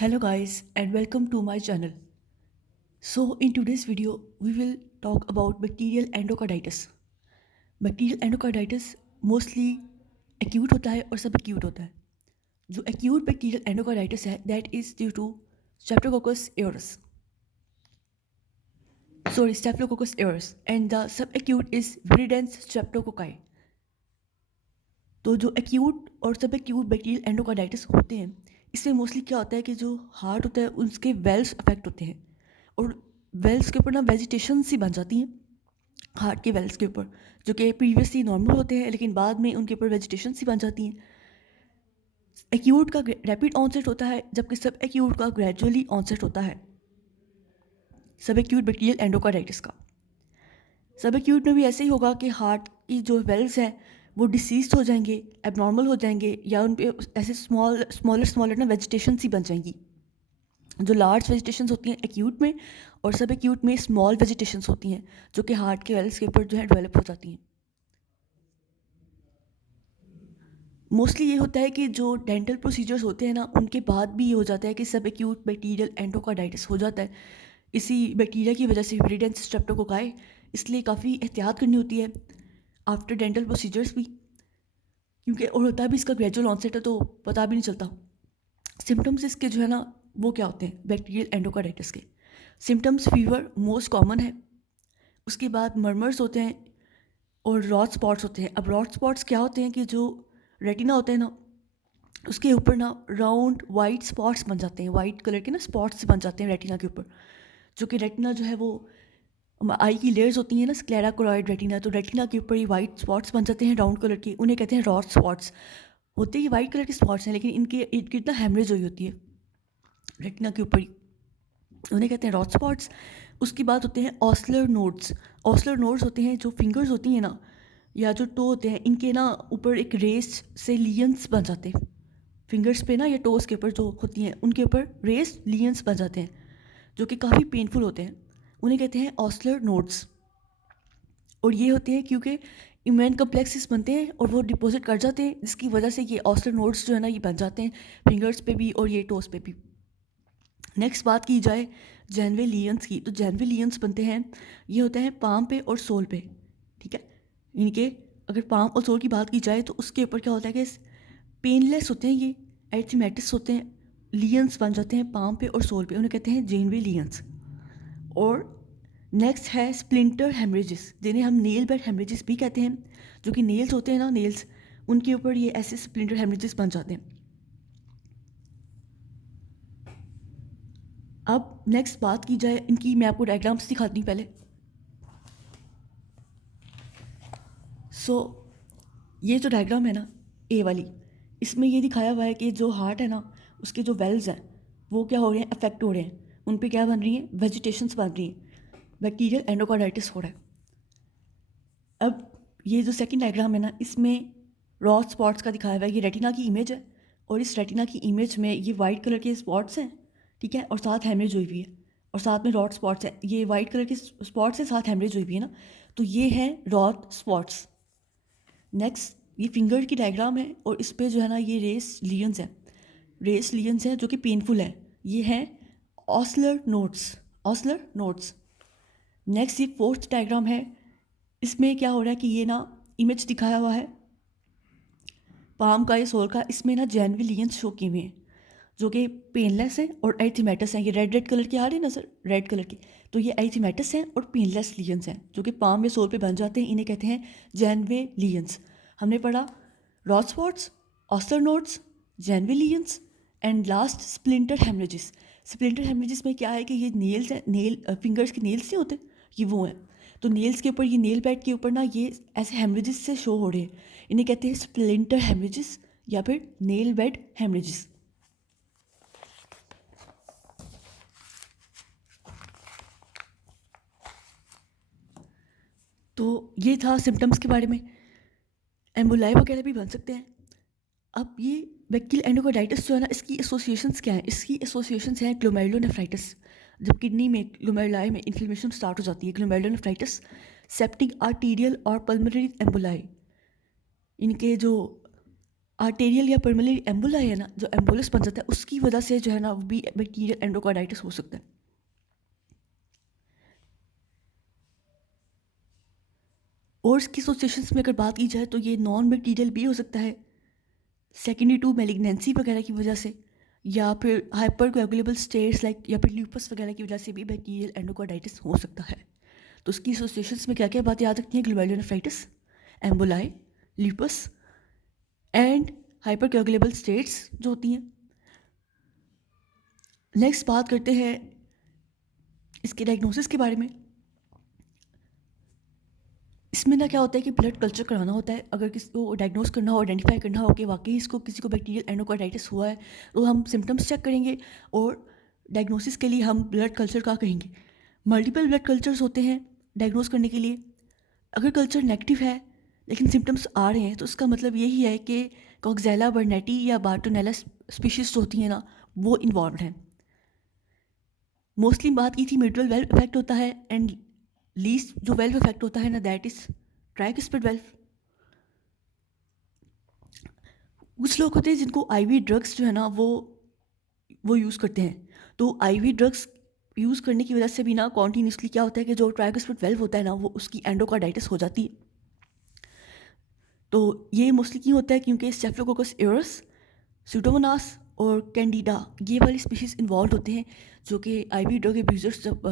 Hello guys and welcome to my channel. So in today's video we will talk about bacterial endocarditis. Bacterial endocarditis mostly acute होता है और सब acute होता है. जो acute bacterial endocarditis है that is due to Staphylococcus aureus. Staphylococcus aureus and the subacute is viridans streptococci. तो जो acute और subacute bacterial endocarditis होते हैं इसमें मोस्टली क्या होता है कि जो हार्ट होता है उसके वेल्स अफेक्ट होते हैं और वेल्स के ऊपर ना वेजिटेशन सी बन जाती हैं हार्ट के वेल्स के ऊपर जो कि प्रीवियसली नॉर्मल होते हैं लेकिन बाद में उनके ऊपर वेजिटेशन सी बन जाती हैं. एक्यूट का रैपिड ऑनसेट होता है जबकि सब एक्यूट का ग्रेजुअली ऑनसेट होता है. सब एक्यूट बैक्टीरियल एंडोकार्डाइटिस का सब एक्यूट में भी ऐसे ही होगा कि हार्ट की जो वेल्स हैं वो डिसीज हो जाएंगे, एबनॉर्मल हो जाएंगे या उन पे ऐसे स्मॉलर ना वेजिटेशन सी बन जाएंगी. जो लार्ज वेजिटेशंस होती हैं एक्यूट में और सब एक्यूट में स्मॉल वेजिटेशंस होती हैं जो कि हार्ट के वेल्स के ऊपर जो है डेवलप हो जाती हैं. मोस्टली ये होता है कि जो डेंटल प्रोसीजर्स होते हैं ना उनके बाद भी ये हो जाता है कि सब एक्यूट बैक्टीरियल एंडोकार्डाइटिस हो जाता है. इसी बैक्टीरिया की वजह से विरिडेंस स्ट्रेप्टोकोकाई, इसलिए काफ़ी एहतियात करनी होती है आफ्टर डेंटल प्रोसीजर्स भी, क्योंकि और होता भी इसका ग्रेजुअल ऑनसेट है तो पता भी नहीं चलता. सिम्टम्स इसके जो है ना वो क्या होते हैं बैक्टीरियल एंडोकार्डाइटिस के. सिम्टम्स फीवर मोस्ट कॉमन है, उसके बाद मर्मर्स होते हैं और रॉड स्पॉट्स होते हैं. अब रॉड स्पॉट्स क्या होते हैं कि जो रेटिना होता है ना उसके ऊपर ना राउंड वाइट स्पॉट्स बन जाते हैं, वाइट कलर के ना स्पॉट्स बन जाते हैं रेटिना के ऊपर, जो कि रेटिना जो है वो आई की लेयर्स होती हैं ना स्क्लेरा कोरॉइड रेटिना, तो रेटिना के ऊपर ये वाइट स्पॉट्स बन जाते हैं राउंड कलर के, उन्हें कहते हैं रॉड स्पॉट्स. होते ही वाइट कलर के स्पॉट्स हैं लेकिन इनके कितना हेमरेज हुई होती है रेटिना के ऊपर ही, उन्हें कहते हैं रॉड स्पॉट्स. उसकी बात होते हैं ऑस्लर नोड्स. ऑस्लर नोड्स होते हैं जो फिंगर्स होती हैं ना या जो टो होते हैं इनके ना ऊपर एक रेस से लियंस बन जाते हैं. फिंगर्स पे ना या टोस के ऊपर जो होती हैं उनके ऊपर रेस लियंस बन जाते हैं जो कि काफ़ी पेनफुल होते हैं, उन्हें कहते हैं ऑस्लर नोड्स. और ये होते हैं क्योंकि इम्यून कम्प्लेक्सेस बनते हैं और वो डिपॉजिट कर जाते हैं जिसकी वजह से ये ऑस्लर नोड्स जो है ना ये बन जाते हैं फिंगर्स पे भी और ये टोस पे भी. नेक्स्ट बात की जाए जैनवे लियंस की, तो जैनवे लियंस बनते हैं ये होते हैं पाम पे और सोल पे. ठीक है, इनके अगर पाम और सोल की बात की जाए तो उसके ऊपर क्या होता है कि पेनलेस होते हैं, ये एरिथमेटिस होते हैं, लियंस बन जाते हैं पाम पे और सोल पे, उन्हें कहते हैं जेनवे लियंस. और नेक्स्ट है स्प्लिंटर हेमरेजेस जिन्हें हम नेल बेड हेमरेजेस भी कहते हैं, जो कि नेल्स होते हैं ना नेल्स उनके ऊपर ये ऐसे स्प्लिंटर हेमरेजेस बन जाते हैं. अब नेक्स्ट बात की जाए इनकी, मैं आपको डायग्राम्स दिखाती हूँ पहले. ये जो डायग्राम है ना ए वाली, इसमें ये दिखाया हुआ है कि जो हार्ट है ना उसके जो वेल्स हैं वो क्या हो रहे हैं, अफेक्ट हो रहे हैं, उन पे क्या बन रही हैं, वेजिटेशंस बन रही हैं, बैक्टीरियल एंडोकार्डाइटिस हो रहा है. अब ये जो सेकंड डायग्राम है ना इसमें रॉड स्पॉट्स का दिखाया हुआ है, ये रेटिना की इमेज है और इस रेटिना की इमेज में ये वाइट कलर के स्पॉट्स हैं, ठीक है, और साथ हेमरेज हुई हुई है और साथ में रॉड स्पॉट्स है. ये वाइट कलर के स्पॉट्स हैं साथ हेमरेज हुई हुई है ना, तो ये हैं रॉड स्पॉट्स. नेक्स्ट ये फिंगर की डायग्राम है और इस पर जो है ना ये रेस लियंस हैं जो कि पेनफुल है, ये हैं ऑस्लर नोड्स. नेक्स्ट ये फोर्थ डायग्राम है, इसमें क्या हो रहा है कि ये ना इमेज दिखाया हुआ है पाम का या सोल का, इसमें ना जेनवी लियंस शो किए हुए हैं जो कि पेनलेस हैं और एरिथमेटस हैं. ये रेड कलर के आ रहे हैं नजर, रेड कलर के, तो ये एरिथमेटस हैं और पेनलेस लियंस हैं जो कि पाम या सोल पे बन जाते हैं, इन्हें कहते हैं जेनवे लियंस. हमने पढ़ा Roth spots, Osler nodes, Janeway lesions and last splinter haemorrhages. Splinter haemorrhages में क्या है कि ये नेल्स हैं, फिंगर्स के नेल्स नहीं होते, ये वो हैं, तो नेल्स के ऊपर ये नेल बेड के ऊपर ना ये ऐसे हेमरेजेस से शो हो रहे हैं, इन्हें कहते हैं स्प्लिंटर हेमरेजेस या फिर नेल बेड हेमरेजेस. तो ये था सिम्टम्स के बारे में. एम्बुलाई वगैरह भी बन सकते हैं. अब ये बैक्टीरियल एंडोकार्डाइटिस जो है ना इसकी एसोसिएशंस क्या हैं, इसकी एसोसिएशंस हैं ग्लोमेरुलोनेफ्राइटिस, जब किडनी में ग्लोमेरुलाई में इन्फ्लेमेशन स्टार्ट हो जाती है, ग्लोमेरुलोनेफ्राइटिस, सेप्टिक आर्टीरियल और पल्मोनरी एम्बुलाई, इनके जो आर्टेरियल या पल्मोनरी एम्बुला है ना, जो एम्बुलस बन जाता है, उसकी वजह से जो है ना वो भी बैक्टीरियल एंडोकार्डाइटिस हो सकता है। और इसकी एसोसिएशंस में अगर बात की जाए तो ये नॉन बैक्टीरियल भी हो सकता है, सेकेंडरी टू मैलिग्नेंसी वगैरह की वजह से, या फिर हाइपर कोएगुलेबल स्टेट्स लाइक, या फिर ल्यूपस वगैरह की वजह से भी बैक्टीरियल एंडोकार्डाइटिस हो सकता है। तो उसकी एसोसिएशंस में क्या क्या बातें याद रखनी है? Glomerulonephritis, emboli, lupus and hyper coagulable states जो होती हैं। नेक्स्ट बात करते हैं इसके डायग्नोसिस के बारे में। इसमें ना क्या होता है कि ब्लड कल्चर कराना होता है। अगर किसी को डायग्नोस करना हो, आइडेंटिफाई करना हो कि वाकई इसको किसी को बैक्टीरियल एंडोकार्डाइटिस हुआ है, तो हम सिम्टम्स चेक करेंगे और डायग्नोसिस के लिए हम ब्लड कल्चर का करेंगे। मल्टीपल ब्लड कल्चर्स होते हैं डायग्नोस करने के लिए। अगर कल्चर नेगेटिव है लेकिन सिम्टम्स आ रहे हैं तो उसका मतलब यही है कि कॉक्सेला बर्नेटी या बार्टोनेला स्पीशीज होती हैं ना, वो इन्वॉल्व हैं। मोस्टली बात की थी मिडल वेल्व इफेक्ट होता है, एंड लीस्ट जो वेल्व इफेक्ट होता है ना, दैट इज ट्राइकुस्पिड वेल्व। कुछ लोग होते हैं जिनको आईवी ड्रग्स जो है ना वो यूज़ करते हैं। तो आईवी ड्रग्स यूज़ करने की वजह से भी ना कॉन्टीन्यूसली क्या होता है कि जो ट्राइकुस्पिड वेल्व होता है ना, वो उसकी एंडोकार्डाइटिस हो जाती है। तो ये मोस्टली क्यों होता है? क्योंकि स्टेफिलोकोकस एयरस, स्यूडोमोनास और कैंडिडा ये वाली स्पीशीज़ इन्वॉल्व होते हैं, जो कि आईवी ड्रग एब्यूजर्स जब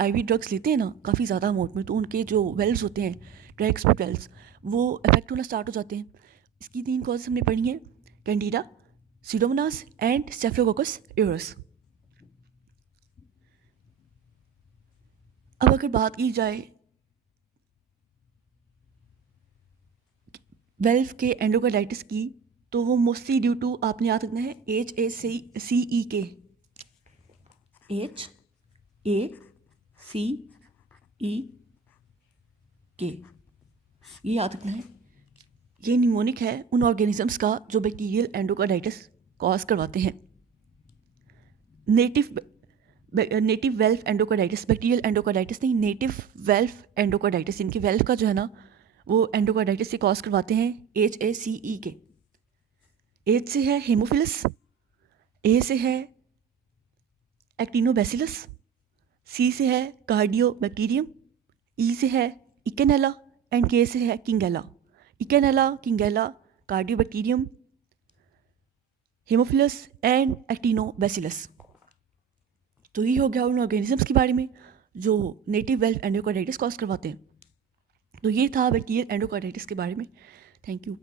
आईवी ड्रग्स लेते हैं ना काफ़ी ज़्यादा अमाउंट में, तो उनके जो वेल्व्स होते हैं, ट्राइकुस्पिड वेल्व्स, वो अफेक्ट होना स्टार्ट हो जाते हैं। इसकी 3 कॉजेज हमने पढ़ी हैं, Candida, Pseudomonas and staphylococcus Aires. अब अगर बात की जाए वेल्व के एंडोकार्डाइटिस की, तो वो मोस्टली ड्यू टू, आपने याद रखना है, HACE, ये याद रखना है। ये निमोनिक है उन ऑर्गेनिजम्स का जो बैक्टीरियल एंडोकार्डाइटिस कॉज करवाते हैं। Native valve endocarditis, bacterial endocarditis नहीं, नेटिव वेल्व एंडोकार्डाइटिस, इनके वेल्व का जो है ना वो एंडोकार्डाइटिस से कॉज करवाते हैं HACE। H से है हेमोफिलस, A से है एक्टिनोबैसिलस, C से है कार्डियोबैक्टीरियम, E से है इकेनेला एंड K से है किंगेला। इकेनेला, किंगेला, कार्डियोबैक्टीरियम, हेमोफिलस एंड एक्टिनोबैसिलस। तो ये हो गया उन ऑर्गेनिजम्स के बारे में जो नेटिव वेल्व एंडोकार्डाइटिस कॉज करवाते हैं। तो ये था बैक्टीरियल एंडोकार्डाइटिस के बारे में। Thank you.